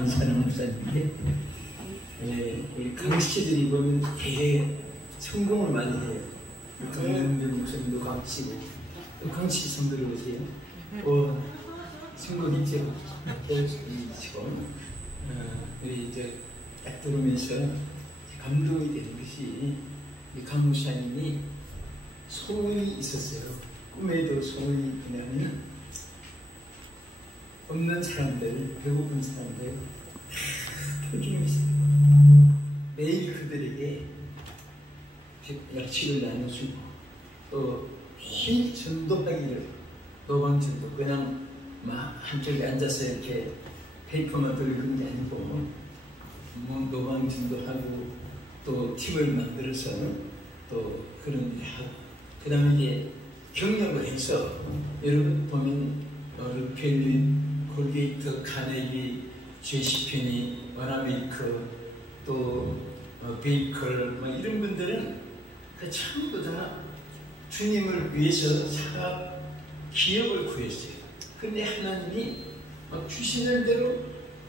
강사는 목사님인데, 우리 강씨들이 보면 되게 성공을 많이 해요. 강영준 목사님도 강씨고, 또 강씨 성도를 보세요. 성공 있죠. 배우시고, 우리 이제 딱 들으면서 감동이 되는 것이, 이 강 목사님이 소원이 있었어요. 꿈에도 소원이 뭐냐면, 없는 사람들, 배고픈 사람들 표준이 매일 그들에게 약식을 나눠주고 또 매일 전도하기를, 노방전도 그냥 막 한쪽에 앉아서 이렇게 페이퍼만 돌리는 게 아니고 노방전도 하고 또 팀을 만들어서 또 그런 일 하고, 그 다음에 이제 경력을 해서 여러분 보면 르펠린, 콜게이트, 카네기, 제시펜이, 워나베이커, 또 베이컬, 이런 분들은 전부 다 주님을 위해서 사업 기업을 구했어요. 근데 하나님이 막 주시는 대로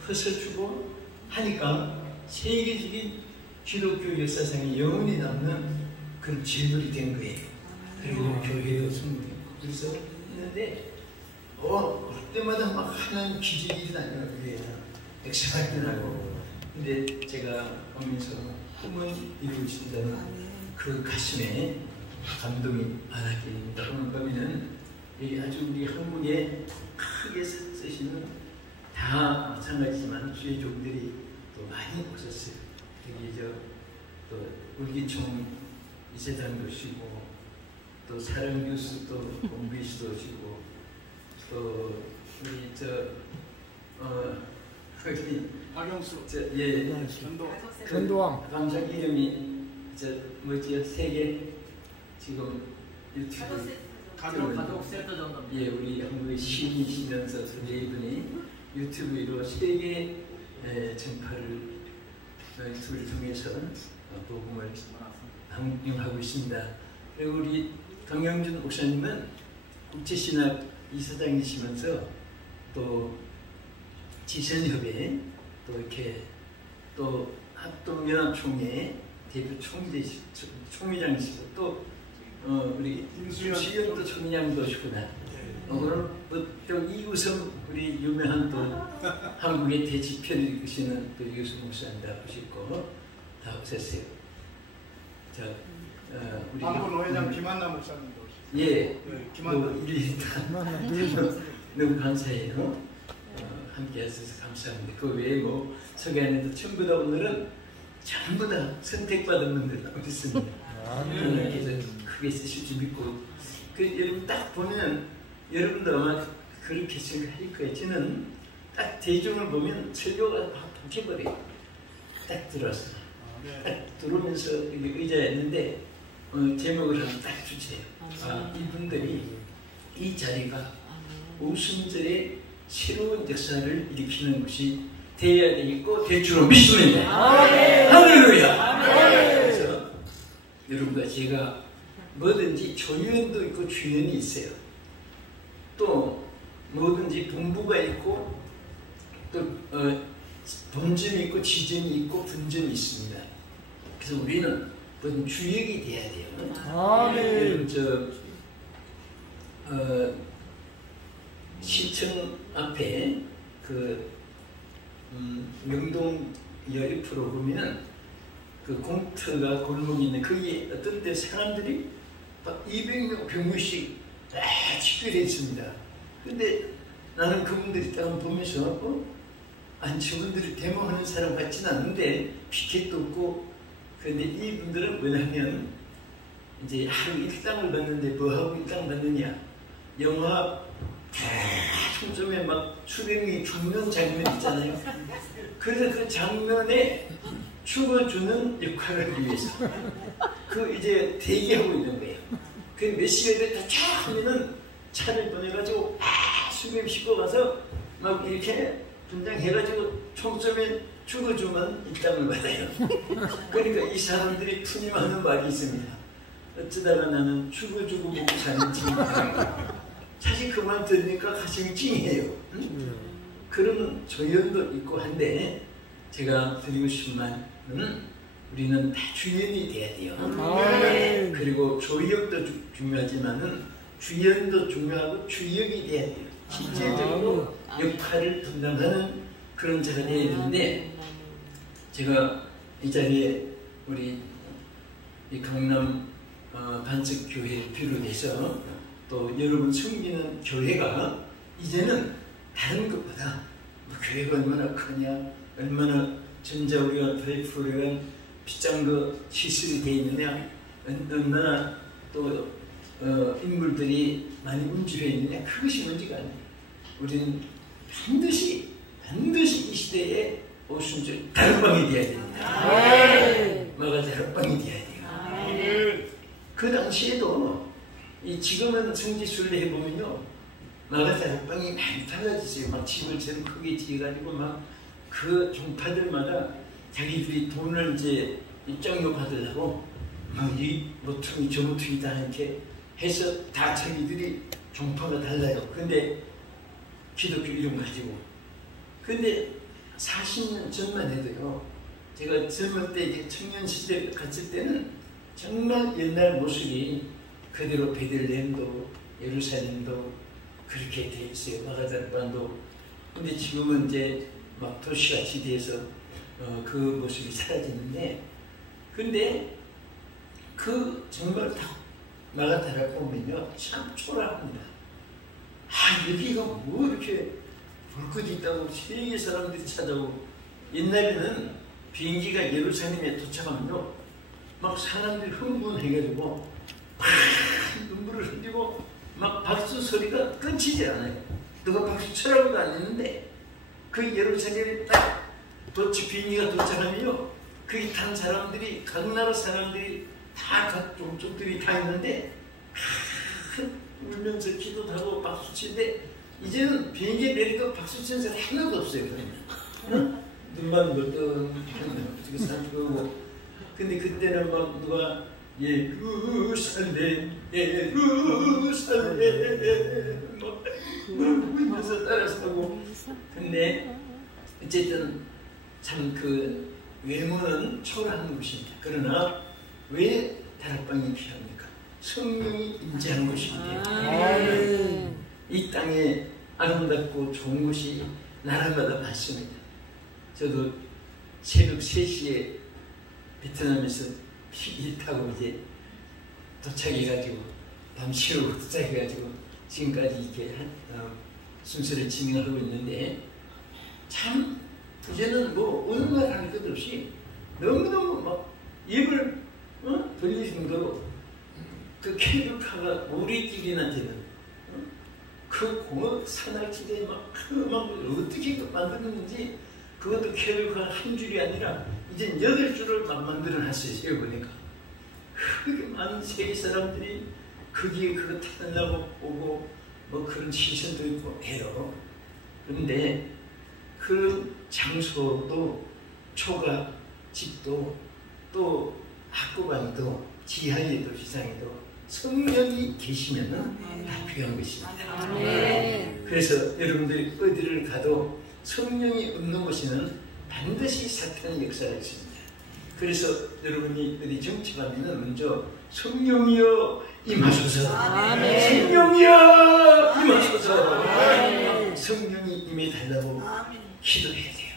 허서주고 하니까 세계적인 기독교 역사상에 영원히 남는 그런 재물이 된 거예요. 그리고 교회도 성공했고, 그래서 했는데 그때마다 막 하나님 기적이 일어나요. 역사가 일어나고. 근데 제가 보면서 꿈은 이루어진다는 그 가슴에 감동이 많았기 때문에, 오늘 밤에는 아주 우리 한국에 크게 쓰시는 다 마찬가지지만 주의 종들이 또 많이 오셨어요. 여기 또 울기총 이세장도 오시고, 또 사랑 교수도 공비 씨도 오시고, 또 우리 박영수, 전도왕 방송 이름이 뭐지요? 세계 지금 유튜브 가족 센터 정도. 예, 우리 한국의 시인이시면서 네 분이 유튜브로 세계 전파를 둘을 통해서 복음을 방영하고 있습니다. 그리고 우리 강영준 목사님은 국제신학 이사장이시면서 또 지선협회, 또 이렇게 또 합동연합총회 대표 총회장이시고, 또 우리 임수연도 총회장도 오시구나. 오늘 또 이우성 우리 유명한 또 한국의 대지편을 이끄시는 또 이우성 목사님 다 오시고 다 오셨어요. 우리 한국 회장 김한나 목사님도 오시고. 예, 김한나. 너무 감사해요. 함께 하셔서 감사합니다. 그 외에 소개하는데 전부 다 오늘은 전부 다 선택받은 분들 나오셨습니다. 하나님께서 크게 쓰실 줄 믿고, 여러분 딱 보면 여러분도 아마 그렇게 생각할 거예요. 저는 딱 대중을 보면 설교가 막 바뀌어버려요. 딱 들어왔어. 딱 들어오면서 여기 의자에 있는데 제목을 하면 딱 주세요. 이분들이 이 자리가 오순절에 새로운 역사를 일으키는 것이 되어야 되겠고 될 줄로 믿습니다. 할렐루야. 그래서 여러분과 제가 뭐든지 조연도 있고 주연이 있어요. 또 뭐든지 본부가 있고 또 본점이 있고 지점이 있고 분점이 있습니다. 그래서 우리는 뭐든 주역이 돼야 돼요. 여러분 시청 앞에 명동 옆으로 보면 그 공터가 골목이 있는 거기에 어떤 때 사람들이 막 200명, 100명씩 다 집결해 있습니다. 근데 나는 그분들이 딱 보면서 저분들이 데모하는 사람 같지는 않은데 피켓도 없고, 그런데 이분들은 뭐냐면 이제 하루 일당을 받는데 뭐하고 일당 받느냐, 영화 총점에 막 수백 명이 죽는 장면 있잖아요. 그래서 그 장면에 죽어주는 역할을 하기 위해서 이제 대기하고 있는 거예요. 그 몇 시간에 도착 하면은 차를 보내가지고 수백 싣고 가서 막 이렇게 분장해가지고 총점에 죽어주면 입당을 받아요. 그러니까 이 사람들이 푸님하는 말이 있습니다. 어쩌다가 나는 죽어주고 먹고 사는 징. 사실 그 말 들으니까 가슴이 찡해요. 그런 조연도 있고 한데 제가 드리고 싶은 말은 우리는 다 주연이 돼야 돼요. 그리고 조역도 중요하지만은 주연도 중요하고 주역이 돼야 돼요. 실제적으로 역할을 분담하는 그런 자가 돼야 되는데 제가 이 자리에 우리 이 강남 반석교회를 비롯해서 또 여러분 섬기는 교회가 이제는 다른 것보다 뭐 교회가 얼마나 크냐, 얼마나 전자우리가 드라이프가 비싼 거 시설이 되어 있느냐, 얼마나 또 인물들이 많이 움직여 있느냐, 그것이 문제가 아니에요. 우리는 반드시 이 시대에 오신 줄 다락방이 되어야 됩니다. 마가 다락방이 되어야 돼요. 그 당시에도 지금은 성지순례 해보면요, 마가 다락방이 많이 달라졌어요. 막 집을 제일 크게 지어가지고 막 그 종파들마다 자기들이 돈을 이제 입장료 받으려고 막 이 모퉁이 저 모퉁이 다 이렇게 해서 다 자기들이 종파가 달라요. 근데 기독교 이름 가지고. 근데 40년 전만 해도요, 제가 젊을 때 이제 청년 시대 갔을 때는 정말 옛날 모습이 그대로 베들레헴도 예루살렘도 그렇게 돼 있어요. 마가다락방도. 근데 지금은 이제 막 도시같이 돼서 그 모습이 사라지는데, 근데 그 정말 딱 마가다락 보면요 참 초라합니다. 여기가 뭐 이렇게 볼 것이 있다고 세계 사람들이 찾아오고, 옛날에는 비행기가 예루살렘에 도착하면요 막 사람들이 흥분해가지고 막 눈물을 흘리고 막 박수 소리가 끊이지 않아요. 누가 박수 쳐라고도 안 했는데 그 예루살렘에 딱 비행기가 도착하면요 거기 탄 사람들이 각 나라 사람들이 다 각 종족들이 다 있는데 울면서 기도도 하고 박수 치는데 이제는 비행기에 내리도 박수 치는 사람 하나도 없어요. 그러면 눈만 멀뚱하게 살펴보고. 근데 그때는 막 누가 예루살렘 막 울면서 따라서 하고. 근데 어쨌든 참 그 외모는 초라한 것입니다. 그러나 왜 다락방이 필요합니까? 성령이 임재하는 것입니다. 이 땅에 아름답고 좋은 곳이 나라마다 많습니다. 저도 새벽 3시에 베트남에서 비행기 타고 이제 도착해가지고 밤 새우고 도착해가지고 지금까지 이렇게 순서를 진행하고 있는데, 참 이제는 뭐 어느 말 할 것 없이 너무너무 막 입을 벌릴 정도로 그 케이블카가 우리끼리한테는 그 공업 산악지대에 막 어떻게 만들었는지, 그것도 케이블카 한 줄이 아니라 이제 8줄을 막 만들어놨어요. 제가 보니까 그렇게 많은 세계 사람들이 거기에 그거 타려고 오고 뭐 그런 시선도 있고 해요. 그런데 그 장소도 초가 집도 또 학구방도 지하에도 지상에도 성령이 계시면은 다 필요한 것입니다. 그래서 여러분들이 어디를 가도 성령이 없는 곳에는 반드시 사탄의 역사가 있습니다. 그래서 여러분이 어디 정치하면은 먼저 성령이여 임하소서, 성령이여 임하소서, 성령이 임해달라고 기도해야 돼요.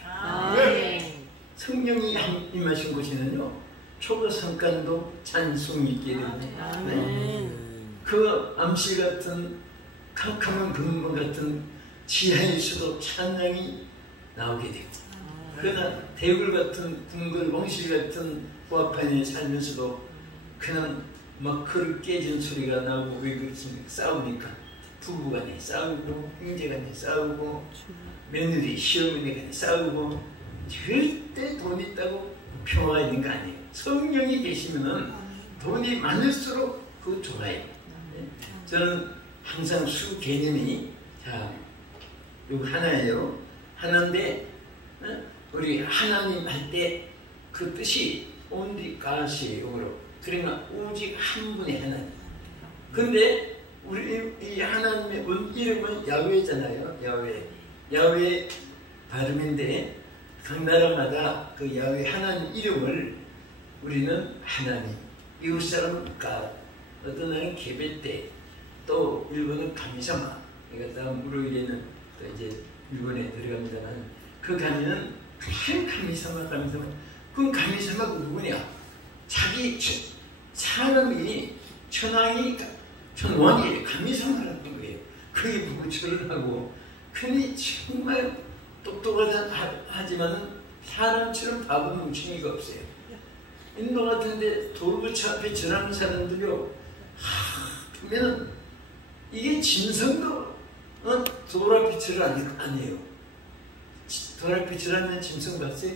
성령이 임하신 곳에는요 초가 성간도 찬송이 있게 됩니다. 그 암실 같은 캄캄한 근본 같은 지하에서도 찬양이 나오게 되고, 그러나 대굴 같은 궁궐 왕실 같은 보아판에 살면서도 그냥 막 그릇 깨진 소리가 나오고. 왜 그렇습니까? 싸우니까. 부부간에 싸우고 형제간에 싸우고 며느리 시어머니간에 싸우고. 절대 돈 있다고 평화가 있는 거 아니에요. 성령이 계시면은 돈이 많을수록 그 좋아요. 저는 항상 수 개념이 요거 하나예요. 하나인데 우리 하나님 할 때 그 뜻이 only God이에요. 그러니까 오직 한 분의 하나님. 근데 우리 이 하나님의 이름은 야훼잖아요. 야훼. 야훼 발음인데 각 나라마다 그 야훼 하나님 이름을 우리는 하나님, 이웃 사람은 가, 어떤 나라는 게베떼, 또 일본은 가미사마. 그러니까 다음 우리에는 또 이제 일본에 들어갑니다만 그 가미는 그냥 가미사마. 그럼 가미사마가 누구냐? 자기 사람이 천왕이 가미사마라는 거예요. 그게 보고 절을 하고, 그니 정말 똑똑하지만 사람처럼 바보 뭉치니가 없어요. 인도 같은데 돌부처 앞에 절하는 사람들요, 보면은 이게 짐승도 돌 앞에 절 안 해요. 돌 앞에 절하면 짐승 봤어요?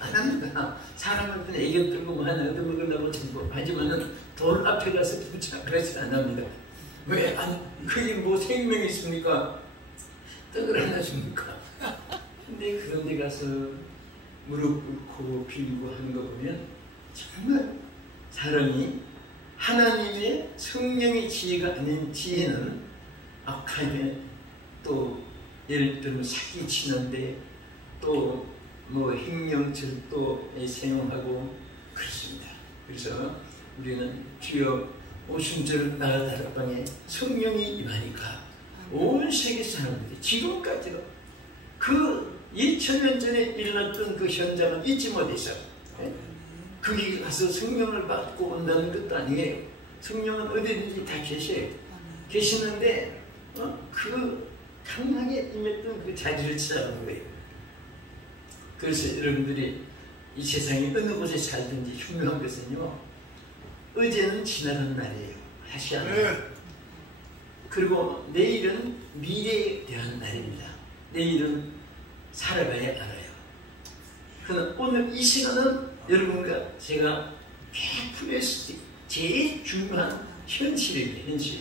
안 합니다. 사람한테는 애교 들고 하나 얻어먹으려고 하지만은 돌 앞에 가서 부처 앞에서 안 합니다. 왜? 그게 뭐 생명이 있습니까? 떡을 하나 줍니까? 근데 그런 데 가서 무릎 꿇고 빌고 하는 거 보면 정말 사람이 하나님의 성령의 지혜가 아닌 지혜는 악하게, 또 예를 들면 사기치는데 또 뭐 행령절도에 사용하고 그렇습니다. 그래서 우리는 주여 오순절 나라 다락방에 성령이 임하니까 온 세계 사람들이 지금까지도 그 2000년 전에 일어났던 그 현장을 잊지 못해서 거기 가서 성령을 받고 온다는 것도 아니에요. 성령은 어디든지 다 계시는데 그 강하게 임했던 그 자리를 찾아가는 거예요. 그래서 여러분들이 이 세상에 어느 곳에 살든지 흉명한 것은요, 어제는 지나간 날이에요. 다시 하나. 그리고 내일은 미래에 대한 날입니다. 내일은 살아가야 알아요. 그러나 오늘 이 시간은 여러분과 제가 베풀었을 때 제일 중요한 현실입니다. 현실.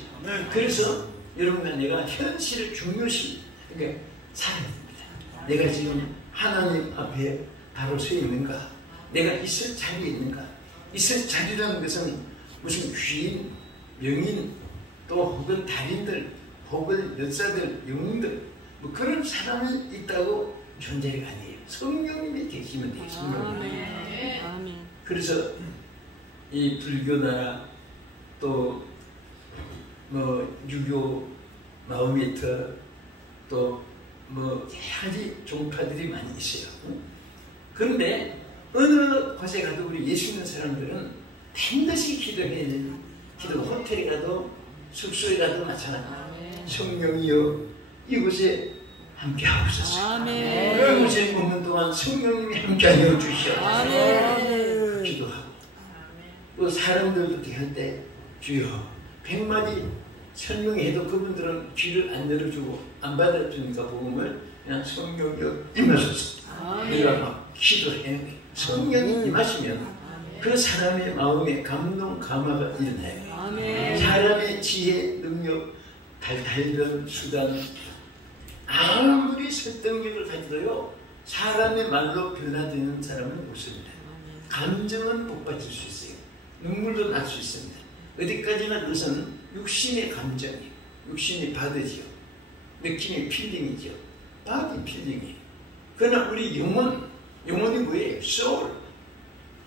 그래서 여러분과 내가 현실을 중요시 그러니까 살아야 됩니다. 내가 지금 하나님 앞에 바로 서 있는가? 내가 있을 자리에 있는가? 있을 자리라는 것은 무슨 귀인, 명인, 또 혹은 달인들, 혹은 여자들, 영웅들 뭐 그런 사람이 있다고 존재가 아니에요. 성령님이 계시면 돼요. 성령님. 그래서 이 불교 나라, 또 뭐 유교, 마오메트, 또 뭐 여러 종파들이 많이 있어요. 그런데 어느 곳에 가도 우리 예수 믿는 사람들은 반드시 기도해야 돼요. 기도 호텔에 가도 숙소에 가도 마찬가지예요. 성령이여 이곳에 함께 하옵소서. 이곳에 머문 동안 성령님이 함께 하여 주시옵소서. 기도하고 또 사람들도 대할 때 주여 100마디 설명해도 그분들은 귀를 안 열어주고 안 받아주니까 복음을 그냥 성령이여 임하소서. 우리가 막 기도해 성령이 임하시면 그 사람의 마음에 감동 감화가 일어나요. 사람의 지혜 능력 달달한 수단 아무리 설득력을 가지고요 사람의 말로 변화되는 사람은 없습니다. 감정은 복받칠 수 있어요. 눈물도 날 수 있습니다. 어디까지나 그것은 육신의 감정이에요. 육신이 받으지요. 느낌이 필링이죠. 바디 필링이에요. 그러나 우리 영혼이 뭐예요? 소울.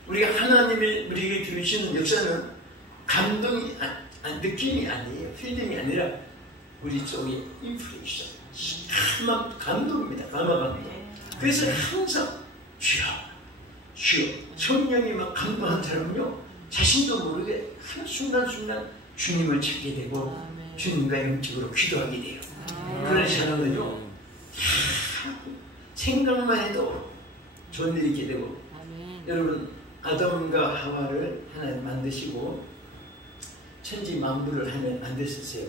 우리가 하나님이 우리에게 주시는 역사는 감동이 느낌이 아니에요. 필링이 아니라 우리 속에 인프레이션, 감동입니다. 감동. 그래서 항상 주여 성령이 막 감동한 사람은요 자신도 모르게 한 순간순간 주님을 찾게 되고 주님과 영적으로 기도하게 돼요. 그런 사람은요 생각만 해도 좋은 일이 있게 되고 여러분 아담과 하와를 하나님 만드시고 천지 만물을 하나님 만드셨어요.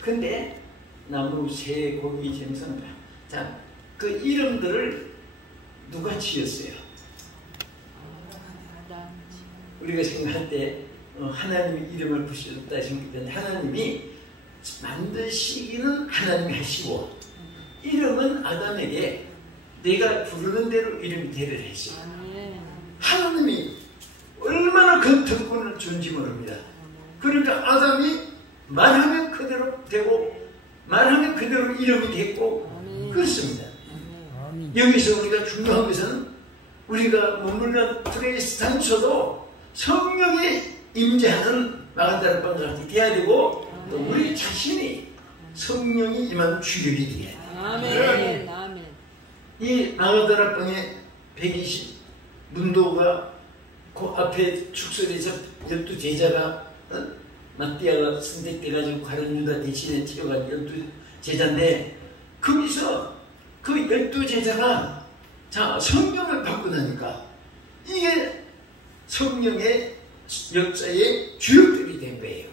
근데 나무, 새, 고기, 잼성 자, 그 이름들을 누가 지었어요? 우리가 생각할 때 하나님의 이름을 부르셨다 생각할 때 하나님이 만드시기는 하나님이 하시고 이름은 아담에게 내가 부르는 대로 이름이 되를 했어요. 하나님이 얼마나 그 특권을 준지 모릅니다. 그러니까 아담이 말하면 그대로 되고 말하면 그대로 이름이 됐고 그렇습니다. 여기서 우리가 중요한 것은 우리가 머물러 들어있을 단서도 성령이 임재하는 마가다락방과 같이 돼야 되고 또 우리 자신이 성령이 임하는 주력이 돼야 돼요. 아멘. 아멘. 이 마가다락방에 120 문도가 그 앞에 축설에서 12제자가 마띠아가 선택돼가지고 가룟 유다 대신에 치러간 12제자인데 거기서 그 12제자가 자 성령을 받고 나니까 이게 성령의 역사의 주역들이 된 거예요.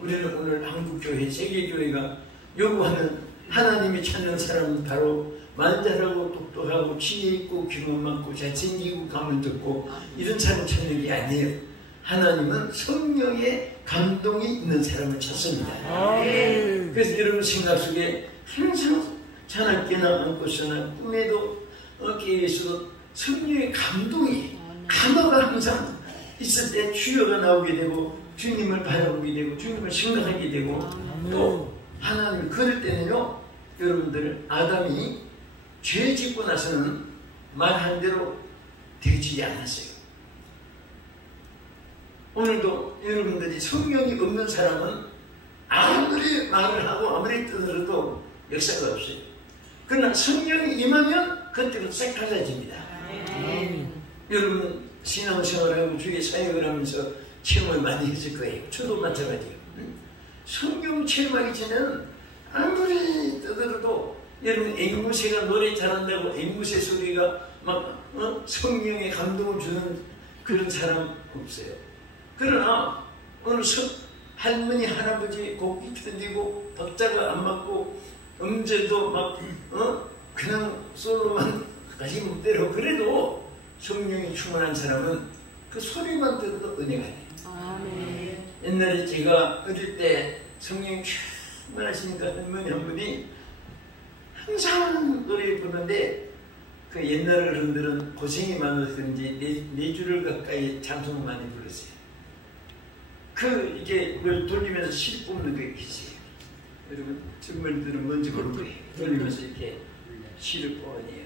우리는 오늘 한국교회, 세계교회가 요구하는 하나님이 찾는 사람은 바로 말 잘하고 똑똑하고 지혜 있고 경험 많고 잘생기고 감을 듣고 이런 사람 찾는 게 아니에요. 하나님은 성령의 감동이 있는 사람을 찾습니다. 그래서 여러분 생각 속에 항상 자나깨나 안고서나 꿈에도 깨에서도 성령의 감동이 감화가 항상 있을 때 주여가 나오게 되고 주님을 바라보게 되고 주님을 생각하게 되고 또 하나님을 그럴 때는요 여러분들 아담이 죄 짓고 나서는 말한 대로 되지 않았어요. 오늘도 여러분들이 성령이 없는 사람은 아무리 말을 하고 아무리 떠들어도 역사가 없어요. 그러나 성령이 임하면 그때는 싹 달라집니다. 여러분 신앙생활하고 주위에 사역을 하면서 체험을 많이 했을 거예요. 저도 마찬가지예요. 성령 체험하기 전에는 아무리 떠들어도 여러분 앵무새가 노래 잘한다고 앵무새 소리가 막 성령의 감동을 주는 그런 사람 없어요. 그러나 어느 할머니 할아버지 곡이 틀리고 박자가 안 맞고 음절도 막 그냥 솔로만 가지 못대로 그래도 성령이 충만한 사람은 그 소리만 들어도 은혜가 돼요. 아멘. 옛날에 제가 어릴 때 성령이 충만하시니까 할머니 한 분이 항상 노래 부르는데 그 옛날 어른들은 고생이 많아서 그런지 네 줄을 가까이 찬송을 많이 불렀어요. 그 이게 뭘 돌리면서 실 뽑는 게 있어요. 여러분 정말들은 뭔지 모를 거예요. 돌리면서 이렇게 실을 뽑아내요.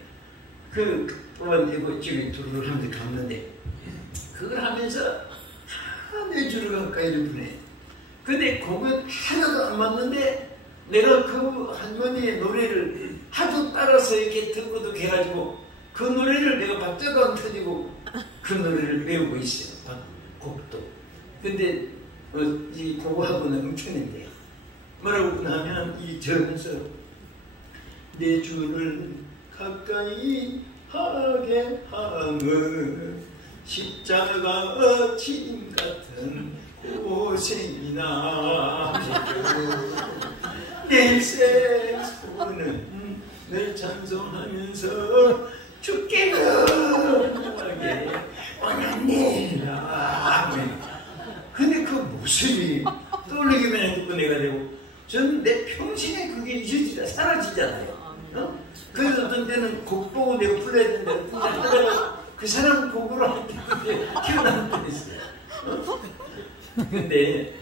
그 뽑아내고 지금 두루를 하면서 감는데 그걸 하면서 네 줄을 가까이를 부네. 근데 곡은 하나도 안 맞는데 내가 그 할머니의 노래를 하도 따라서 이렇게 듣고도 해가지고 그 노래를 내가 박자도 안 터지고 그 노래를 배우고 있어요. 곡도. 근데 이 곡하고는 엉켜낸대요. 뭐라고 하면 이 절에서 내 주를 가까이 하게 하면 십자가 짐 같은 고생이나 내 생수는 늘 찬송하면서 주께 영원하게 원하네라. 근데 그 모습이 떠올리기만 해도 은혜가 되고 저는 내 평생에 그게 잊어지다 사라지잖아요. 그래서 어떤 때는 곡 보고 내가 불러야 된다고 하다가 그 사람 곡으로 할 때 태어나는 때도 있어요. 근데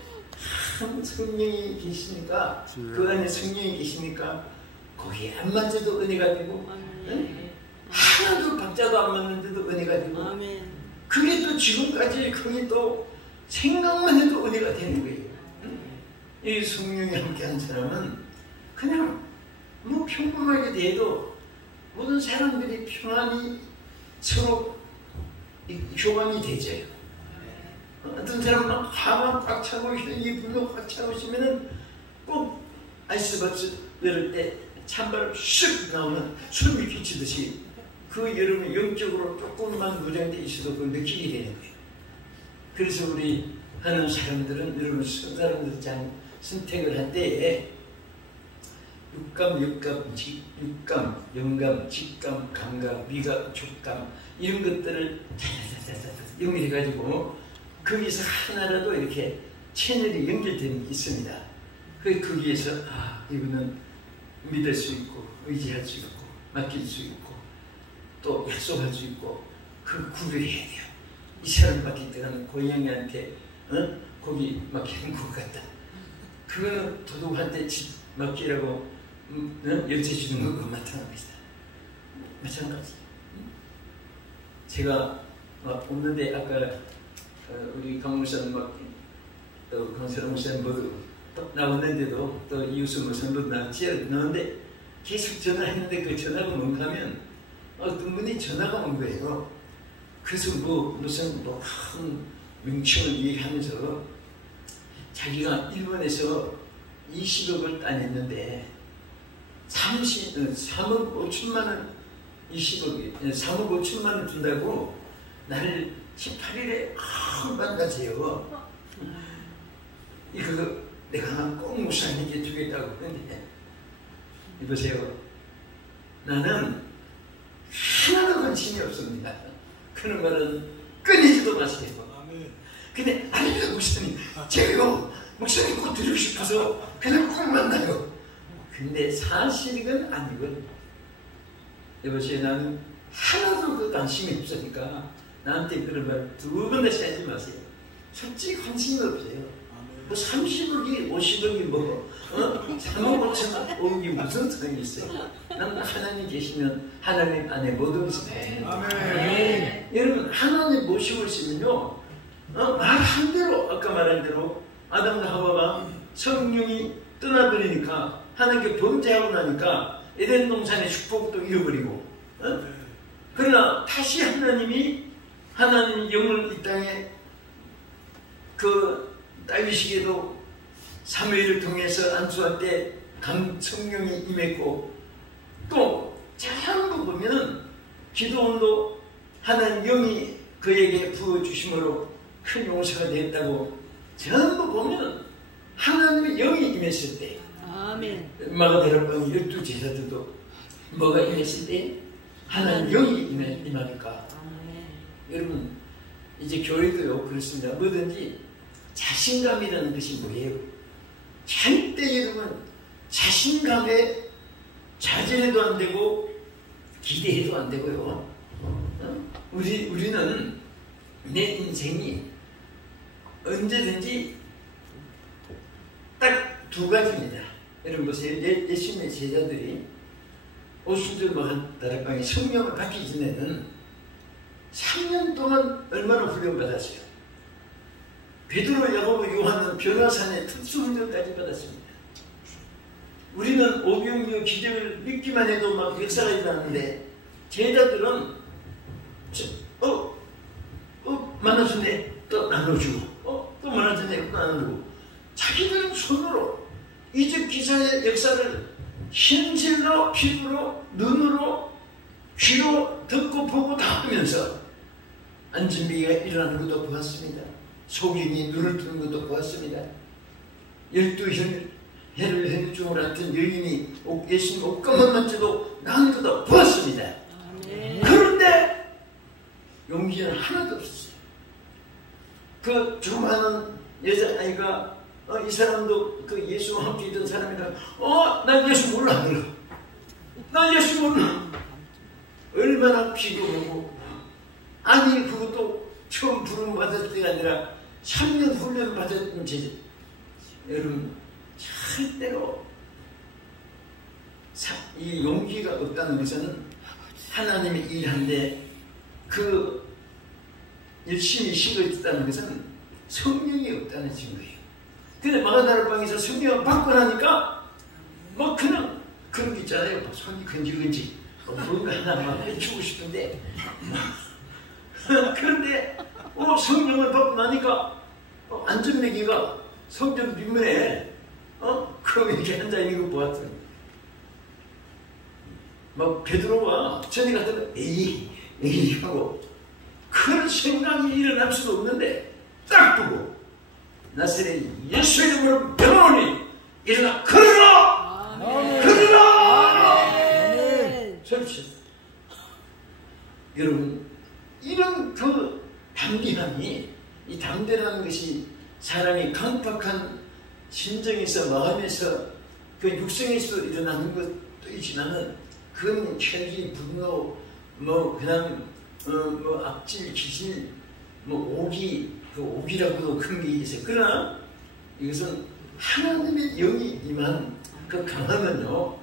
참 성령이 계시니까 그 안에 성령이 계시니까 거기에 안 맞아도 은혜가 되고 하나도 박자도 안 맞는데도 은혜가 되고 그게 또 지금까지 그게 또 생각만 해도 은혜가 되는 거예요. 이 성령이 함께한 사람은 그냥 뭐 평범하게 돼도 모든 사람들이 평안이 서로 교감이 되죠. 어떤 사람은 막 화가 꽉 차고 이 불로 꽉 차고 있으면은 꼭 아이스박스 열을 때 찬바람 슉 나오는 소름이 끼치듯이 그 여러분 영적으로 조금만 무장돼 있어도 그걸 느끼게 되는 거예요. 그래서 우리 하는 사람들은 여러분 사람들 잘 선택을 할 때에 육감, 영감, 직감, 감각, 미각, 촉감 이런 것들을 연결해가지고 거기서 하나라도 이렇게 채널이 연결되는 게 있습니다. 거기에서 이거는 믿을 수 있고 의지할 수 있고 맡길 수 있고 또 약속할 수 있고 그 구별해야 돼요. 이 사람 맡길 때는 고양이한테 고기 맡기는 것 같다. 그거는 도둑한테 집 맡기라고 열쇠 주는 것과 마찬가지다. 마찬가지. 제가 막 없는데 아까 우리 강목사님 또 강세라 목사님 모두 나왔는데도 또 이웃수 목사님도 나왔는데 계속 전화했는데 그 전화가 뭔가 하면 어떤 분이 전화가 온 거예요. 그래서 무슨 큰 명칭을 얘기하면서 자기가 일본에서 20억을 따냈는데 3억 5천만 원 20억이 3억 5천만 원 준다고 나를 18일에 만나세요. 이거 내가 꼭 목사님께 주겠다고 했는데 이보세요. 나는 하나도 관심이 없습니다. 그런 말은 끊이지도 마세요. 근데 아니요 목사님, 제가 목사님 꼭 드리고 싶어서 그냥 꼭 만나요. 근데 사실은 아니거든. 여보세요. 나는 하나도 그 관심이 없으니까 나한테 그런 말 두 번 다시 하지 마세요. 솔직히 관심이 없어요. 뭐 30억이 50억이 3억 5천억이 무슨 소용이 있어요. 난 하나님 계시면 하나님 안에 모든 것이 다입니다. 여러분 하나님 모시고 있으면요 말한 대로 아까 말한 대로 아담과 하와가 성령이 떠나버리니까 하나님께 범죄하고 나니까 에덴 동산의 축복도 잃어버리고 그러나 다시 하나님이 영을 이 땅에 다윗에게도 사무엘을 통해서 안수할 때 성령이 임했고 또 전부 보면은 기도원도 하나님 영이 그에게 부어주심으로 큰 용서가 됐다고 전부 보면은 하나님의 영이 임했을 때 아멘. 마가다락방 12제자들도 뭐가 임했을 때 하나님 영이 임하니까 여러분 이제 교회도요 그렇습니다. 뭐든지 자신감이라는 것이 뭐예요? 절대 여러분 자신감에 좌절해도 안 되고 기대해도 안 되고요. 우리는 내 인생이 언제든지 딱 두 가지입니다. 여러분 보세요. 예수님의 제자들이 오순절 다락방에 성령을 받기 전에는 3년 동안 얼마나 훈련받았어요. 베드로, 야고보, 요한은 변화산의 특수훈련까지 받았습니다. 우리는 오병이어 기적을 믿기만 해도 막 역사가 일어나는데 제자들은 만나주네 또 나눠주고 또 만나주네 또 나눠주고 자기들은 손으로 이집 기사의 역사를 현실로 피부로 눈으로 귀로 듣고 보고 다 하면서 안진비가 일어나는 것도 보았습니다. 소경이 눈을 뜨는 것도 보았습니다. 12해를 현중을 했던 여인이 예수님 옷가만 만져도 나은 것도 보았습니다. 그런데 용기는 하나도 없었어요. 그 조그마한 여자아이가 이 사람도 그 예수와 함께 있던 사람이라 난 예수 몰라 그래. 난 예수 몰라. 얼마나 비교하고 아니 그것도 처음 부름 받을 때가 아니라 3년 훈련 받았던 제자. 여러분 절대로 이 용기가 없다는 것은 하나님이 일한데 그 열심히 쉬고 있다는 것은 성령이 없다는 증거예요. 근데 마가다락방에서 성령을 받고 나니까 뭐 그냥 그런 게 있잖아요. 손이 건지건지 뭔가 하나만 해주고 싶은데 그런데 성령을 받고 나니까 안전매기가 성전 뒷문에 그럼 이렇게 앉아있는 거 보았더니 막 베드로가 전에 갔다가 에이 하고 그런 생각이 일어날 수도 없는데 딱 보고 나사렛 예수 이름으로 명하노니 일어나 걸으라! 걸으라! 그렇지. 여러분 이런 그 담대함이 이 담대라는 것이 사람이 강팍한 심정에서 마음에서 그 육성에서 일어나는 것도 있지만은 그건 혈기, 분노, 그냥 악질, 기질, 오기, 그 오기라고도 큰 게 있어요. 그러나 이것은 하나님의 영이 임한 그 강함은요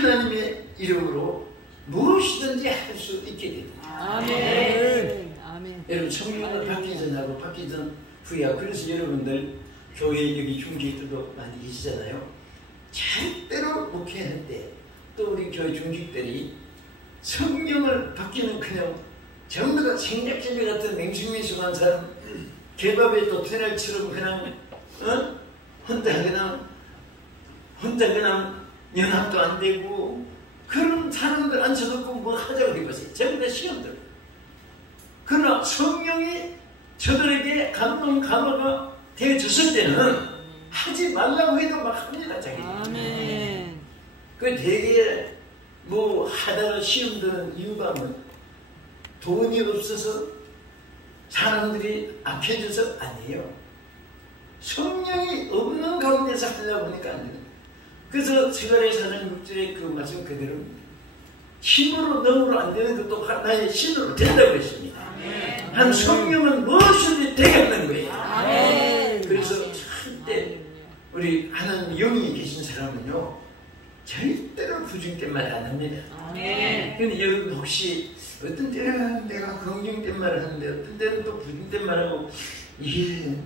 하나님의 이름으로 무엇이든지 할 수 있게 됩니다. 아멘. 아멘. 여러분 성령을 받기 전하고 받기 전 후야. 그래서 여러분들 교회 여기 중직들도 많이 계시잖아요. 절대로 목회할 때 또 우리 교회 중직들이 성령을 받기는 그냥 전부 다 생략제비 같은 맹수미수한 사람 개밥에 또 퇴날처럼 그냥 혼자 그냥 연합도 안 되고 그런 사람들 앉혀놓고 뭐 하자고 해보세요. 전부 다 시험들. 그러나 성령이 저들에게 감동 감화가 되어졌을 때는 하지 말라고 해도 막 합니다. 자기. 아멘. 그 되게 뭐 하다가 시험 드는 이유가 뭐 돈이 없어서 사람들이 악해져서 아니에요. 성령이 없는 가운데서 하려고 하니까 안 됩니다. 그래서 스가랴 4장 6절에 그 말씀 그대로 힘으로 너무로 안 되는 것도 하나의 신으로 된다고 했습니다. 한 성령은 무엇이든지 되게 하는 거예요. 아멘. 그래서 절대 우리 하나님 영이 계신 사람은요 절대로 부정된 말 안 합니다. 근데 여러분 혹시 어떤 때는 내가 긍정된 말을 하는데 어떤 때는 또 부정된 말하고 이게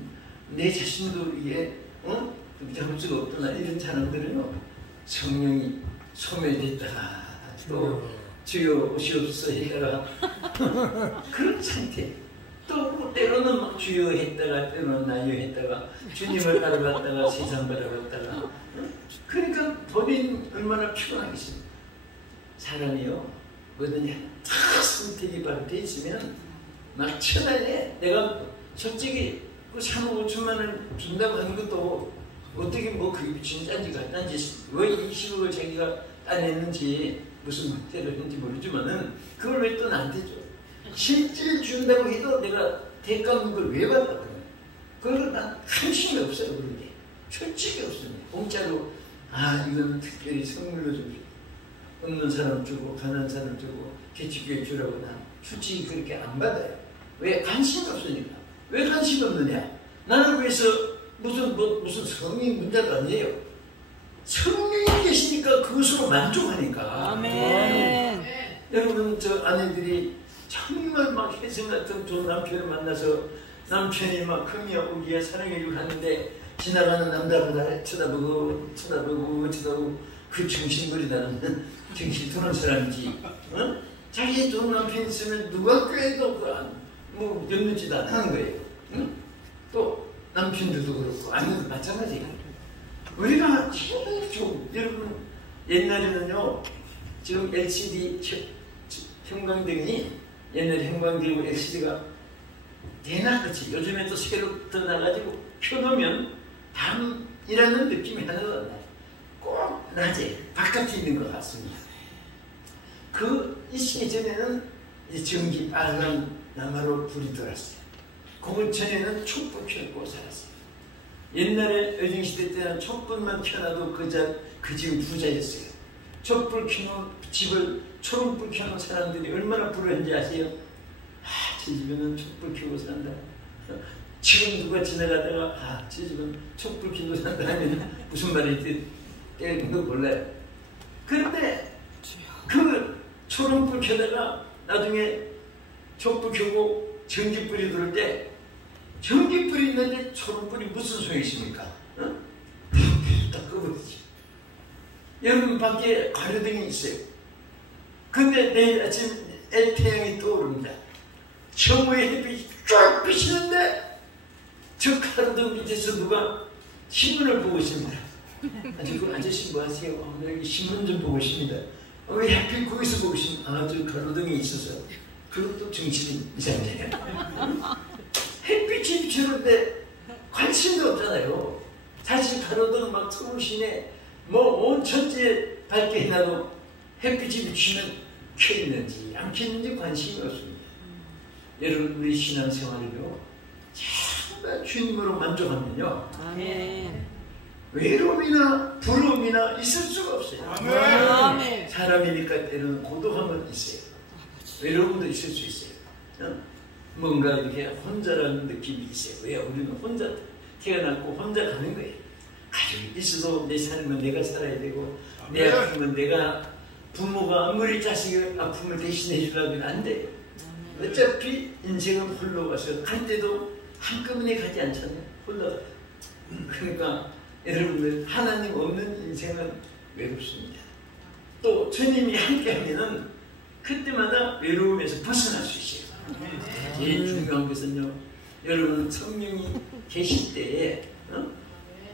내 자신도 이게 잡을 수가 없구나 이런 사람들은요 성령이 소멸됐다가 또 주여 오시옵소서 했다가 그런 상태. 또 때로는 막 주여 했다가 때로는 나여 했다가 주님을 바라봤다가 세상 바라봤다가 그러니까 본인 얼마나 피곤하겠습니까. 사람이요 뭐든지 다 선택이 바로 돼 있으면 막 천하에 내가 솔직히 그 3억 5천만 원 준다고 하는 것도 어떻게 뭐 그게 진짜인지 가짜인지 왜 20억을 자기가 따냈는지 무슨 문제를 했는지 모르지만은 그걸 왜 또 나한테 줘. 실질 준다고 해도 내가 대가 없는 걸 왜 받았거든. 그걸 난 관심이 없어요. 그런 게 솔직히 없습니다. 공짜로 이건 특별히 선물로 좀 없는 사람 주고 가난한 사람 주고 개척교회 주라고 난 솔직히 그렇게 안 받아요. 왜? 관심이 없으니까. 왜 관심이 없느냐? 나는 그래서 무슨 성의 문제가 아니에요. 성령이 계시니까 그것으로 만족하니까. 아멘. 여러분 저 아내들이 정말 막 혜성 같은 좋은 남편을 만나서 남편이 막 금이야 우기야 사랑해주고 하는데 지나가는 남자보다 쳐다보고 그 정신부리다는 정신 드는 사람이지. 자기 좋은 남편 있으면 누가 꾀도 뭐 염려지도 안 하는 거예요. 또 남편들도 그렇고 아내도 마찬가지예요. 우리가 제일 좋은 여러분 옛날에는요 지금 LCD 형광등이 옛날에 형광등이고 LCD가 대낮같이 요즘에 또 새로 더 나가지고 켜놓으면 밤이라는 느낌이 하나도 안 나요. 꼭 낮에 바깥에 있는 것 같습니다. 이 시전에는 전기 빨간 나무로 불이 들어왔어요. 그 전에는 촛불 켜고 살았어요. 옛날에 여정시대 때는 촛불만 켜놔도 그 집은 부자였어요. 촛불 켜놓은 집을 초롱불 켜놓은 사람들이 얼마나 부러운지 아세요? 저 집에는 촛불 켜고 산다. 지금 누가 지나가다가 저 집은 촛불 켜고 산다 하면 무슨 말인지 때리는 거 몰라요. 그런데 그 초롱불 켜다가 나중에 촛불 켜고 전기불이 들을 때 전기불이 있는데 초롱불이 무슨 소용이 있습니까? 다 꺼버리지. 여러분 밖에 가로등이 있어요. 근데 내일 아침 태양이 떠오릅니다. 정오의 햇빛이 쫙 비치는데 저 가로등 밑에서 누가 신문을 보고 있습니다. 그 아저씨 뭐 하세요? 여기 신문 좀 보고 있습니다. 왜 하필 거기서 보고 있습니다. 저 가로등이 있어서. 그것도 정신이 이상해요. 햇빛이 비치는데 관심도 없잖아요. 사실 가로등 막 서울 시내 뭐 온 천지에 밝게 해놔도 햇빛이 비치면 켜있는지 안 켜있는지 관심이 없습니다. 여러분 우리 신앙생활을요 정말 주님으로 만족하면요 아멘. 외로움이나 부러움이나 있을 수가 없어요. 아멘. 사람이니까 때로는 고독함은 있어요. 외로움도 있을 수 있어요. 뭔가 이렇게 혼자라는 느낌이 있어요. 왜? 우리는 혼자 태어났고 혼자 가는 거예요. 있어도 내 삶은 내가 살아야 되고 내 아픔은 내가 부모가 아무리 자식의 아픔을 대신해 주려면 안 돼. 어차피 인생은 홀로 가서 갈 때도 한꺼번에 가지 않잖아요. 홀로. 그러니까 여러분들 하나님 없는 인생은 외롭습니다. 또 주님이 함께하면은 그때마다 외로움에서 벗어날 수 있어요. 제일 중요한 것은요, 여러분 성령이 계실 때에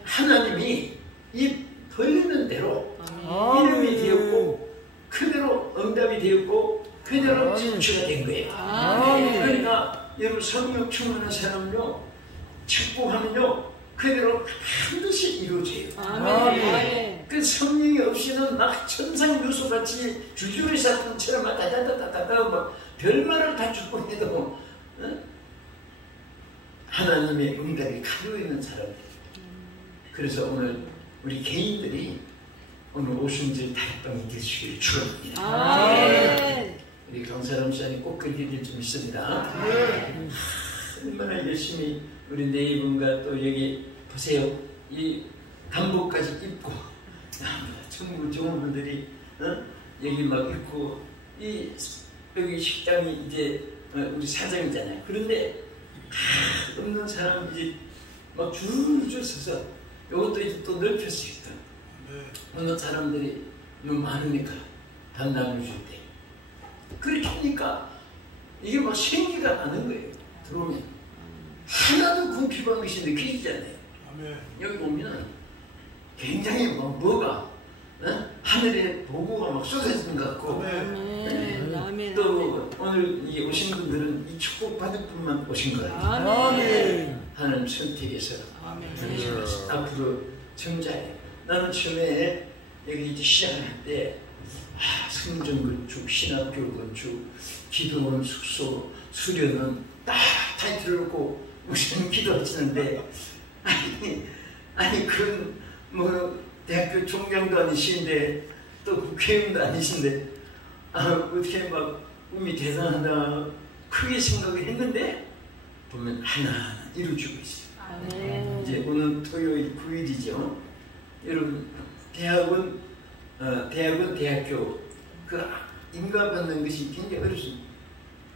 하나님이 입 벌리는 대로 이름이 되었고 그대로 응답이 되었고 그대로 진취가 된 거예요. 그러니까 여러분 성령 충만한 사람은요, 축복하면요 그대로 반드시 이루어져요. 그 성령이 없이는 막 천상 요소같이 주주리 사건처럼 막 다다다다다다 막 별말을 다 축복해도 하나님의 응답이 가지고 있는 사람들. 그래서 오늘 우리 개인들이 오늘 오순절 다락방이 되시길 축원합니다. 우리 강사람 시간이 꼭 그렇게 될 좀 있습니다. 얼마나 열심히 우리 네이버가 또 여기 보세요. 이 단복까지 입고 전부 좋은 분들이 여기 막 입고 여기 식당이 이제 우리 사장이잖아요. 그런데 없는 사람 이제 막 줄줄 서서 이것도 이제 또 넓혔어요. 어느 사람들이 너무 많으니까 밥 나눠줄 때 그렇게 하니까 이게 막 생기가 나는 거예요. 들어오면 하나도 궁핍한 것이 느껴지잖아요. 여기 보면 굉장히 막 뭐가 하늘에 보고가 막 쏟아지는 것 같고 또 오늘 이 오신 분들은 이 축복 받을 분만 오신 거예요. 하나님 선택해서 앞으로 정자예요. 나는 처음에 여기 이제 시작할 때 성전 건축, 신학교 건축, 기도원 숙소, 수련원 딱 타이틀을 놓고 무슨 기도하시는데 아니 그건 뭐 대학교 총장도 아니신데 또 국회의원도 아니신데 어떻게 막 꿈이 대단하다 크게 생각을 했는데 보면 하나하나 이루어지고 있어요. 이제 오늘 토요일 9일이죠. 여러분 대학은 대학교 그 인가받는 것이 굉장히 어렵습니다.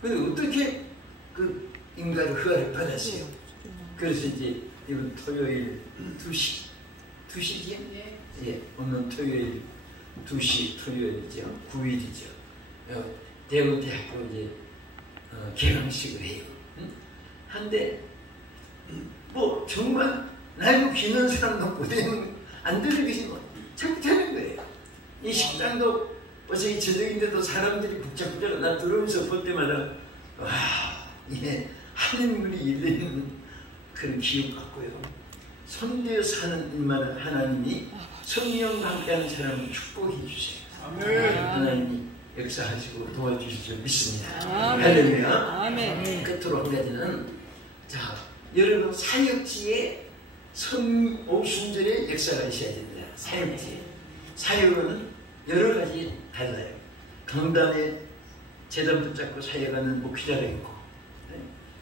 근데 어떻게 그 인가를 허가를 받았어요? 그래서 이제 이번 토요일 2시지? 예, 오늘 토요일 2시 토요일이죠. 9일이죠. 대학교 이제 개강식을 해요. 한데 뭐 정말 나이고 기는 사람도 못해는 안 되는 것이 뭐 자꾸 되는 거예요. 이 식당도 어차피 저녁인데도 사람들이 북적북적 나 들어오면서 볼 때마다 와, 예, 하늘문이 열리는 그런 기억 같고요. 손대어 사는 일만 하나님이 성령과 함께하는 사람을 축복해 주세요. 하나님이 역사하시고 도와주실 줄 믿습니다. 할렐루야. 끝으로 한 가지는 자, 여러분 사역지에 오순절에 역사가 있어야 됩니다. 사역지에. 사역은 여러 가지 달라요. 강단에 재단 붙잡고 사역하는 목회자가 있고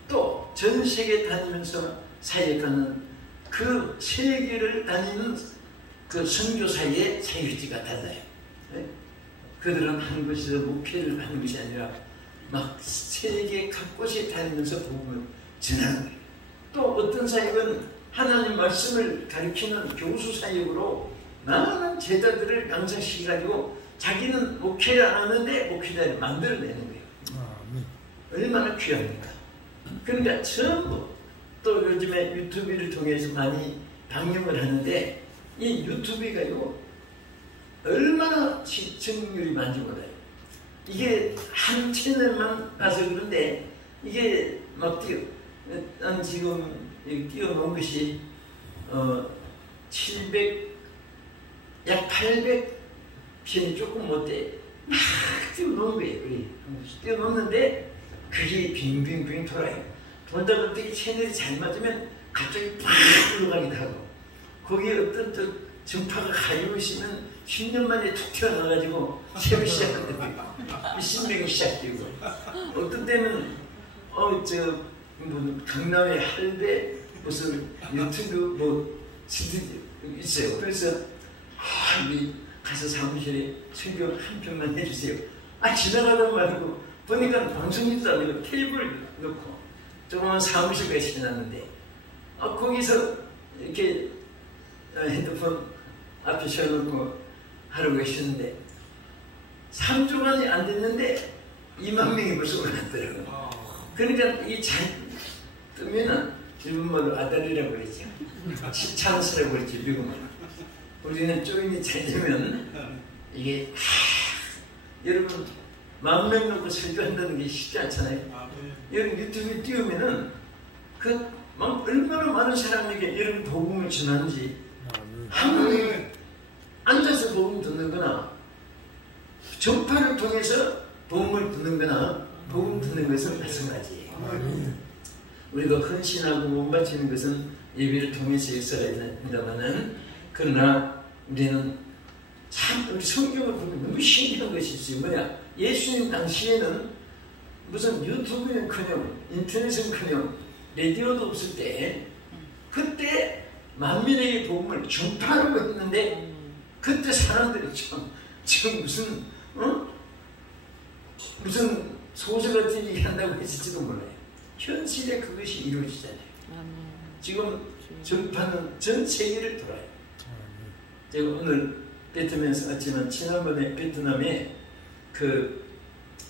또 전 세계 다니면서 사역하는 그 세계를 다니는 그 선교사의 사역지가 달라요. 그들은 한 곳에서 목회를 하는 것이 아니라 막 세계 각곳에 다니면서 복음을 전하는 거예요. 또 어떤 사역은 하나님 말씀을 가르치는 교수 사역으로 많은 제자들을 양성시켜가지고 자기는 목회를 안 하는데 목회자를 만들어내는 거예요. 얼마나 귀합니까? 그러니까 전부 또 요즘에 유튜브를 통해서 많이 방영을 하는데 이 유튜브가요 얼마나 시청률이 많지 몰라요. 이게 한 채널만 봐서 그런데 이게 막 난 지금 띄워놓은 것이 700, 약 800편이 조금 못돼 막 띄워놓은 거예요. 띄워놓는데 그게 빙빙빙 돌아요. 돌다 보니 채널이 잘 맞으면 갑자기 팍 올라가기도 하고 거기에 어떤 또 전파가 가려우시면 10년 만에 툭 튀어나와가지고 새로 시작하는데 몇십 명이 시작되고 어떤 때는 강남의 할배 무슨 유튜브 뭐 있어요. 그래서 우리 가서 사무실에 설교 한 편만 해주세요. 지나가다 말고 보니까 방송인도 아니고 테이블 놓고 조그만 사무실까지 해놨는데 거기서 이렇게 핸드폰 앞에 세워놓고 하러 계시는데 3주간이 안 됐는데 2만 명이 벌써 올랐더라고요. 그러니까 이 잘 뜨면은 일본말로 아다리라고 그러죠. 찬스라고 그러죠, 미국말로. 우리는 조인이 잘 되면 이게 여러분 10,000명 놓고 설교한다는 게 쉽지 않잖아요. 여러분 유튜브에 띄우면은 얼마나 많은 사람에게 여러분 복음을 전하는지 한 앉아서 복음 듣는 거나 전파를 통해서 복음을 듣는 거나 복음 듣는 것은 마찬가지예요. 우리가 헌신하고 몸바치는 것은 예배를 통해서 역사가 됩니다만은 그러나 우리는 참 우리 성경을 보면 너무 신기한 것이 있어요. 뭐냐? 예수님 당시에는 무슨 유튜브는커녕 인터넷은커녕 라디오도 없을 때 그때 만민에게 복음을 전파하려고 했는데 그때 사람들이 지금 무슨 소설 같은 얘기 한다고 했을지도 몰라요. 현실에 그것이 이루어지잖아요. 지금 전파는 전 세계를 돌아요. 제가 오늘 베트남에서 왔지만 지난번에 베트남에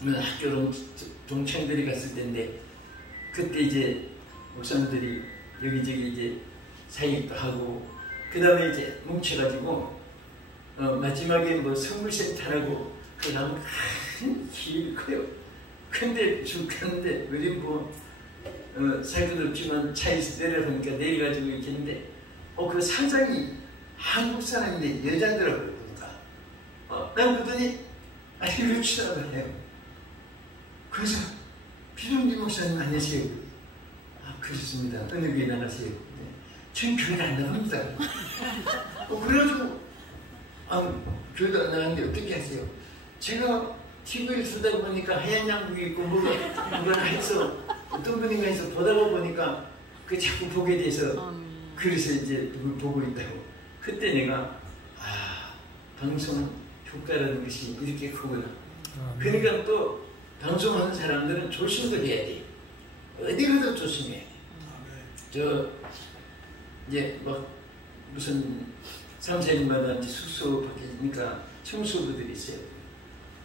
학교 동창들이 갔을 때인데 그때 이제 목사님들이 여기저기 이제 사역도 하고 그 다음에 이제 뭉쳐가지고 마지막에 뭐 선물센터라고 그 가면 큰 길이 커요. 근데 쭉 갔는데 우리 살도 없지만 차에서 내려가니까 내려가지고 이렇게 했는데 그 사장이 한국 사람인데 여자더라고요. 보니까 난 그러더니 이렇게 치다가요. 그래서 비룡기 목사님 안녕하세요. 그렇습니다. 어느 교회 나가세요? 전 교회를 안 나갑니다. 그래가지고 교회도 안 나가는데 어떻게 하세요? 제가 TV를 쓰다 보니까 하얀 양복이 있고 뭐가 해서 어떤 분인가 해서 보다가 보니까 자꾸 보게 돼서 그래서 이제 그걸 보고 있다고. 그때 내가 방송 효과라는 것이 이렇게 크구나. 그러니까 또 방송하는 사람들은 조심도 해야 돼. 어디 가도 조심해야 돼. 이제 무슨 3,4일마다 이제 숙소 바뀌니까 청소부들이 있어요.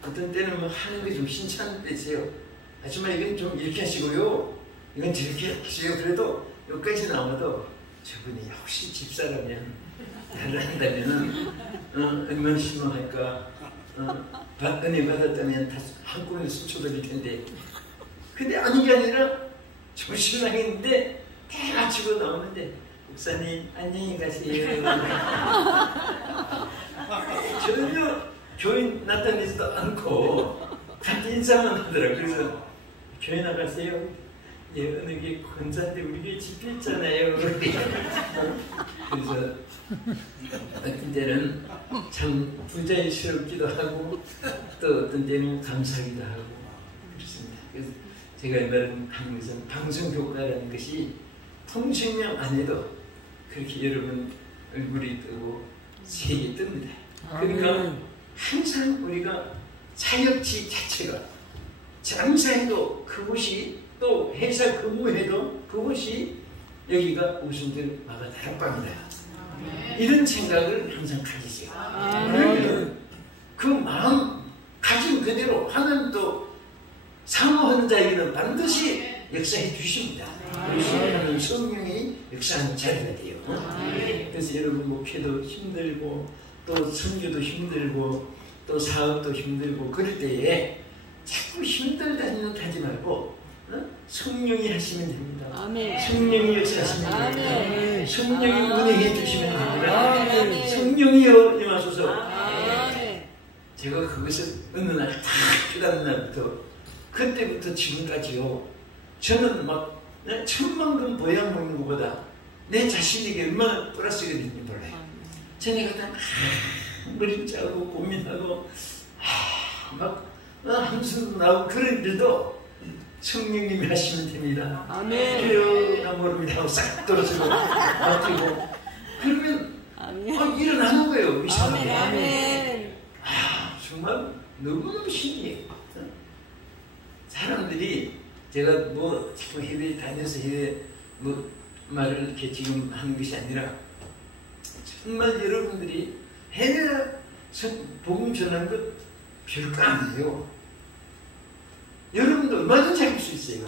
어떤 때는 하는 게 좀 신찮은 때 있어요. 하지만 이건 좀 이렇게 하시고요. 이건 저렇게 하세요. 그래도 여기까지 나와도 저분이 혹시 집사라면 나를 한다면은 얼마나 실망할까. 은혜 받았다면 다 한꺼번에 수초드릴 텐데. 근데 아닌 게 아니라 좀 실망했는데 다 마치고 나오는데 목사님 안녕히 가세요. 전혀 교회 나타내지도 않고 같이 인사만 하더라고요. 그래서 교회 나가세요. 예, 어느 게 권사인데 우리 교회 집회했잖아요. 그래서 어떤 때는 참 부자연스럽기도 하고 또 어떤 때는 감사하기도 하고 그렇습니다. 그래서 제가 말하는 것은 방송효과라는 것이 통신명 안 해도 그렇게 여러분 얼굴이 뜨고 색이 뜹니다. 그러니까 항상 우리가 사역지 자체가 장사해도 그곳이 또 회사 근무해도 그곳이 여기가 우승들 마가 다락방이다. 이런 생각을 항상 가지세요. 그러면 그 마음 가진 그대로 하나님도 사모하는 자에게는 반드시 역사해 주십니다. 그래서 성령이 역사하는 자리가 돼요. 그래서 여러분 목회도 힘들고 또 선교도 힘들고 또 사업도 힘들고 그럴 때에 자꾸 힘들다는 하지 말고 성령이 하시면 됩니다. 성령이 역사하시면 됩니다. 성령이 운행해 주시면 됩니다. 성령이여 임하소서. 제가 그것을 어느 날 딱 깨달은 날부터 그때부터 지금까지요. 저는 막 1,000만큼 보양 먹는 것보다 내 자신에게 얼마나 플러스가 되는지 몰라요. 저녁에 다 머리 짜고 고민하고 막 한숨 나오고 그런 일도 성령님이 하시면 됩니다. 주여 나 모릅니다 하고 싹 떨어지고 맡기고 그러면 일어나는 거예요. 우리 아멘. 사람이. 아멘. 정말 너무너무 신기해요. 사람들이 제가 뭐 지금 해외 다녀서 해외 뭐 말을 이렇게 지금 하는 것이 아니라 정말 여러분들이 해외에서 복음 전하는 것 별거 아니에요. 여러분도 얼마든지 할 수 있어요.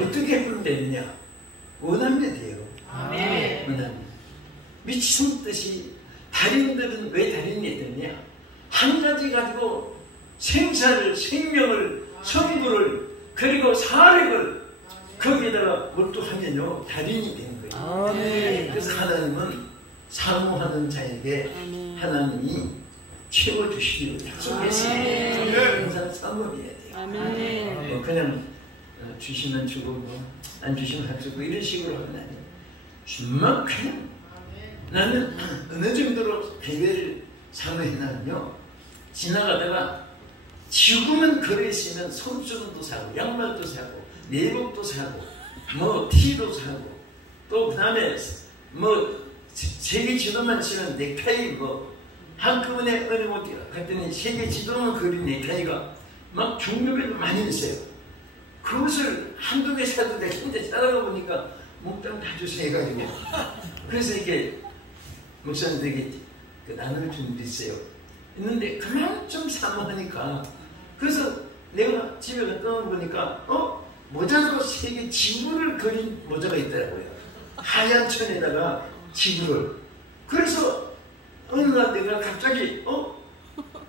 어떻게 하면 되느냐? 원하면 돼요. 원하면. 미친 듯이 달인들은 왜 달인이 되느냐? 한 가지 가지고 생사를, 생명을, 성부를, 그리고 사력을 거기에다가 몰두하면요 달인이 되는 거예요. 그래서 하나님은 사모하는 자에게 하나님이 채워주시기로 약속했어요. 항상 사모해야 돼요. 뭐 그냥 주시면 주고 뭐 안 주시면 안 주고 이런 식으로 하면 안 돼요. 정말 그냥 나는 어느 정도로 해외를 사모해나면요 지나가다가 지금은 걸어 있으면 손수건도 사고 양말도 사고 내복도 사고 뭐 티도 사고 또 그 다음에 뭐 세계 지도만 치면 넥타이 뭐 한꺼번에 어느 곳 갔더니 세계 지도만 그린 넥타이가 막 종류별로 많이 있어요. 그것을 한두 개 사도 되는데 따라가 보니까 몽땅 다 주세요 해가지고 그래서 이게 목사님들에게 나눌 준비 있어요. 있는데 그만큼 사모하니까 그래서 내가 집에 갔다 보니까 모자도 세계 지구를 그린 모자가 있더라고요. 하얀 천에다가 지구를. 그래서 어느 날 내가 갑자기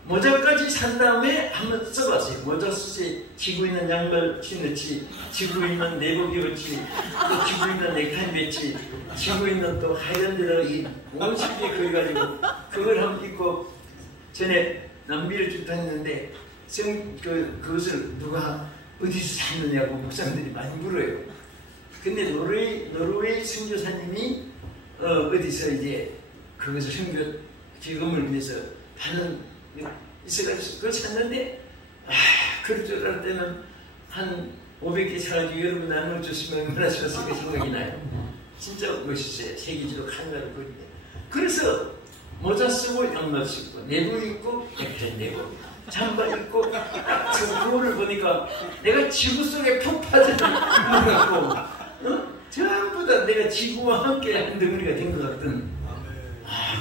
모자까지 산 다음에 한번 써봤어요. 모자 쓰지 지구 있는 양말 신었지, 지구 있는 내복 입었지, 또 지구 있는 넥타이 맸지, 지구 있는 또 하얀 데다가 이 온실에 그려가지고 그걸 한번 입고 전에 남미를 쭉 다녔는데 그것을 누가 어디서 샀느냐고 목사님들이 많이 물어요. 근데 노르웨이 선교사님이 어디서 이제 그것을 선교 기금을 위해서 하는 있어가지고 그걸 샀는데 그럴 줄 알았을 때는 한 500개 사가지고 여러분 나눠줬으면 얼마나 좋았을까 생각이 나요. 진짜 멋있어요. 세계지도 하나를 그리네. 그래서 모자 쓰고 양말 쓰고 내복 입고 넥타이 내고 잠바 입고 딱 지금 거울을 보니까 내가 지구 속에 푹 빠져 있는 것 같고 전부 다 내가 지구와 함께 한 덩어리가 된 것 같은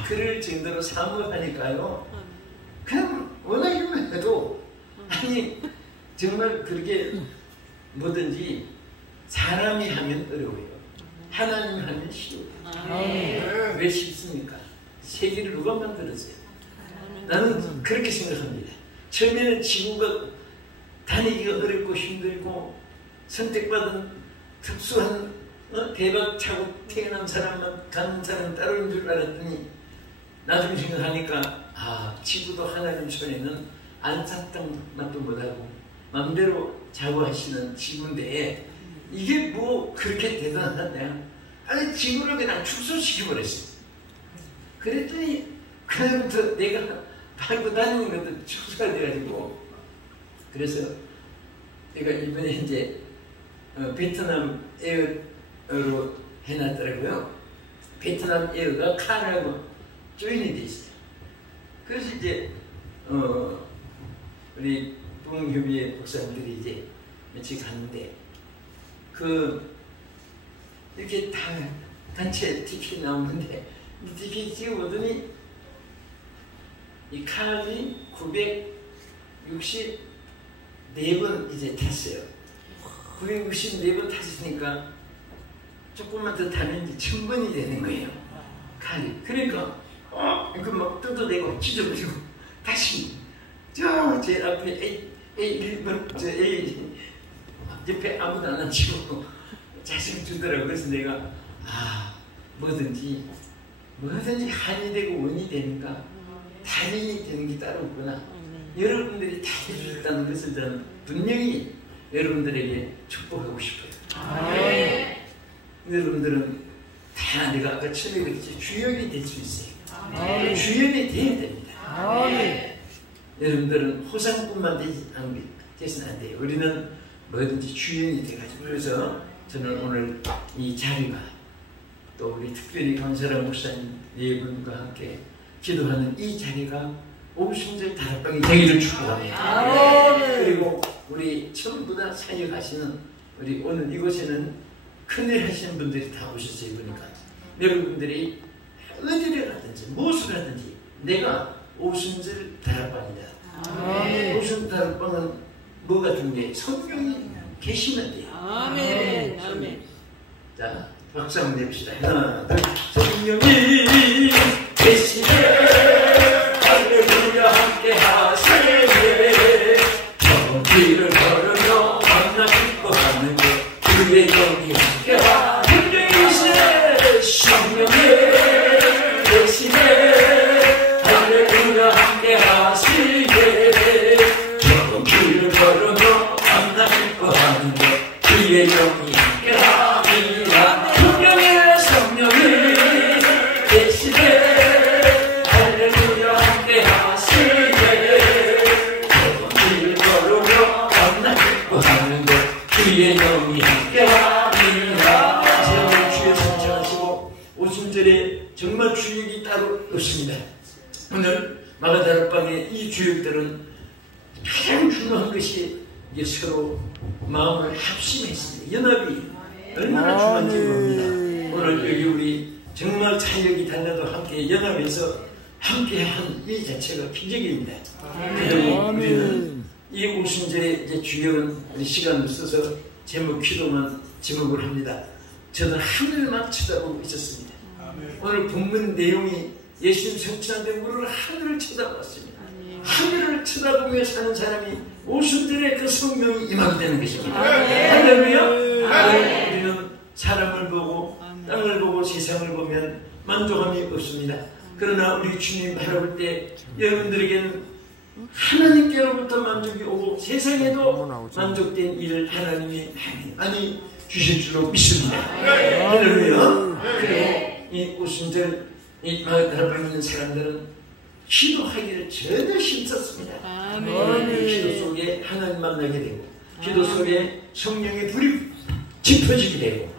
그럴 정도로 사모하니까요. 그냥 원하기만 해도 아니 정말 그렇게 뭐든지 사람이 하면 어려워요. 하나님이 하면 쉬워요. 왜 쉽습니까? 세계를 누가 만들었어요? 나는 그렇게 생각합니다. 처음에는 지구가 다니기가 어렵고 힘들고 선택받은 특수한 대박 차고 태어난 사람만 가는 사람 따로인 줄 알았더니 나중에 생각하니까 지구도 하나님 손에는 안삭당만도 못하고 마음대로 자고하시는 지구인데 이게 뭐 그렇게 대단하냐? 아니 지구를 그냥 축소시켜버렸어요. 그랬더니 그날부터 내가 밟고 다니는 것도 축소가 돼가지고 그래서 내가 이번에 이제 베트남 에어로 해놨더라고요. 베트남 에어가 칸하고 조인이 돼 있어요. 그래서 이제 우리 부흥협의회 목사님들이 이제 며칠 갔는데 이렇게 다 단체 티켓이 나오는데 이 티켓 찍어보더니 이 칸이 964번 이제 탔어요. 964번 탔으니까 조금만 더 타면 1000번이 되는 거예요. 칸이. 그러니까 그 막 뜯어내고 찢어버리고 다시 제 앞에 A1번 A 옆에 아무도 안 앉히고 자식 주더라고. 그래서 내가 뭐든지 한이 되고 원이 되니까 달인이 되는 게 따로 없구나. 여러분들이 다 할 수 있다는 것을 저는 분명히 여러분들에게 축복하고 싶어요. 여러분들은 다 내가 아까 처음에 그랬지 주역이 될 수 있어요. 주역이 돼야 됩니다. 여러분들은 호상뿐만 돼서는 안 돼요. 우리는 뭐든지 주연이 돼가지고 그래서 저는 오늘 이 자리가 또 우리 특별히 강세라 목사님 네 분과 함께 기도하는 이 자리가 오순절 다락방이 되기를 축복합니다. 그리고 우리 전부 다 사역하시는 우리 오늘 이곳에는 큰일 하시는 분들이 다 오셨어요. 보니까 여러분들이 어디를 가든지 무엇을 하든지 내가 오순절 다락방이다. 오순절 다락방은 뭐 같은 게 성령이 계시면 돼요. 아멘. 아멘. 자, 박수 한번 내봅시다. 하나, 둘, 성령이 계시네. 할렐루야 함께 하시네. 저 길을 걸으며 만나 기뻐하는 것 그의 영이 함께 하시네. 성령이 계시네. 할렐루야 함께 하시네. 저 길을 걸으며 만나 기뻐하는 것 그의 영이 함께 합니다. 성령의 성령이 계시네. 할렐루야 함께 하시네. 길 걸으며 만나 기뻐하는 것 그의 영이 함께 합니다. 제가 주의 성찬하시고 오순절에 정말 주역이 따로 없습니다. 오늘 마가다락방의 이 주역들은 가장 중요한 것이 이게 서로 마음을 합심했습니다. 연합이 얼마나 중요한지 모릅니다. 오늘 여기 우리 정말 차력이 달라도 함께 연합해서 함께한 이 자체가 기적입니다. 그리고 우리는 이 오순절에 이제 주역은 우리 시간을 써서 제목 기도만 제목을 합니다. 저는 하늘만 쳐다보고 있었습니다. 오늘 본문 내용이 예수님 성취한데 우리를 하늘을 쳐다봤습니다. 하늘을 쳐다보며 사는 사람이 오순절에 그 성령이 임하게 되는 것입니다. 할렐루야. 우리는 사람을 보고 땅을 보고 세상을 보면 만족함이 없습니다. 그러나 우리 주님 바라볼 때 여러분들에게는 하나님께로부터 만족이 오고 세상에도 만족된 일을 하나님이 많이 주실 줄로 믿습니다. 할렐루야. 그리고 이 오순절 이 마가다락방에 있는 사람들은 기도하기를 전혀 힘썼습니다. 오늘 기도 속에 하나님 만나게 되고 기도 속에 성령의 불이 짚어지게 되고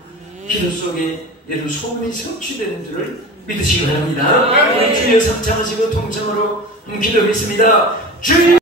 기도 속에 여러분 소원이 성취되는 줄을 믿으시기 바랍니다. 우리 주여 성찬하시고 통성으로 기도하겠습니다. 주여